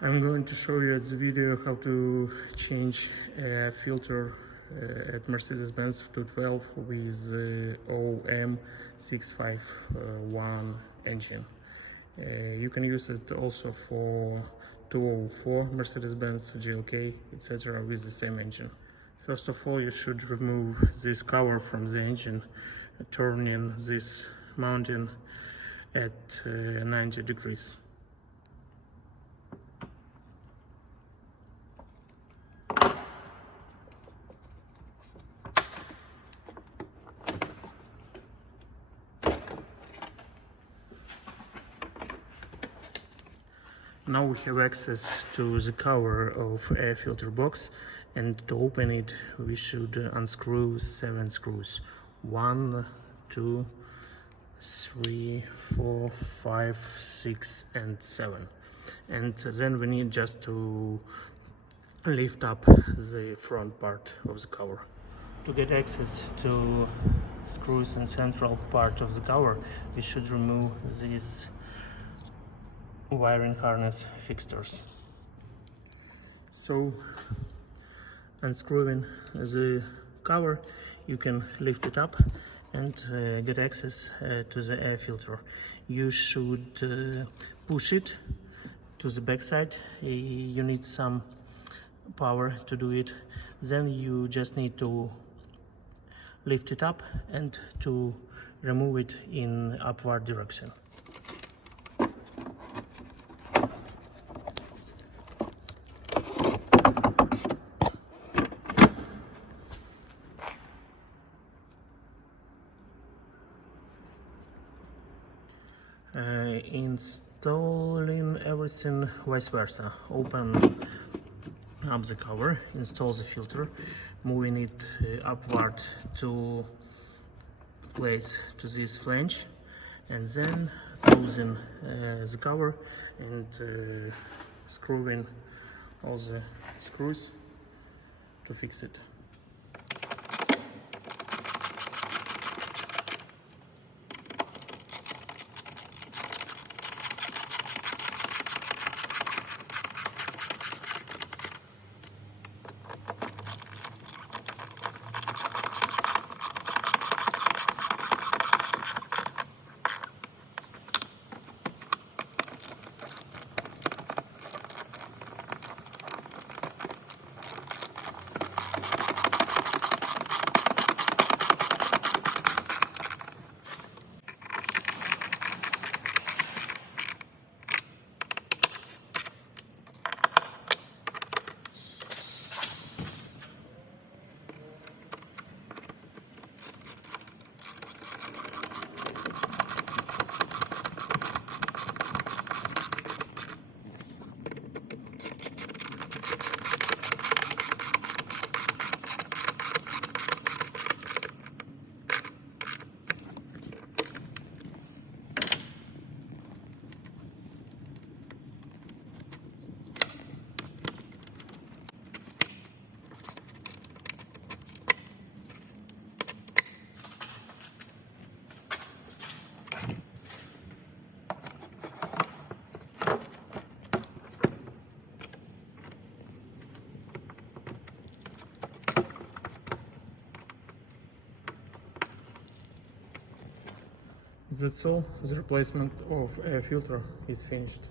I'm going to show you at the video how to change a filter at Mercedes-Benz 212 with OM651 engine. You can use it also for 204 Mercedes-Benz GLK, etc. with the same engine. First of all, you should remove this cover from the engine, turning this mounting at 90 degrees. Now we have access to the cover of air filter box, and to open it we should unscrew 7 screws. 1, 2, 3, 4, 5, 6 and 7. And then we need just to lift up the front part of the cover. To get access to screws in central part of the cover, we should remove these wiring harness fixtures. So, unscrewing the cover, you can lift it up and get access to the air filter. You should push it to the back side. You need some power to do it. Then you just need to lift it up and to remove it in upward direction. Installing everything vice versa. Open up the cover, install the filter, moving it upward to place to this flange, and then closing the cover and screwing all the screws to fix it. That's all. The replacement of air filter is finished.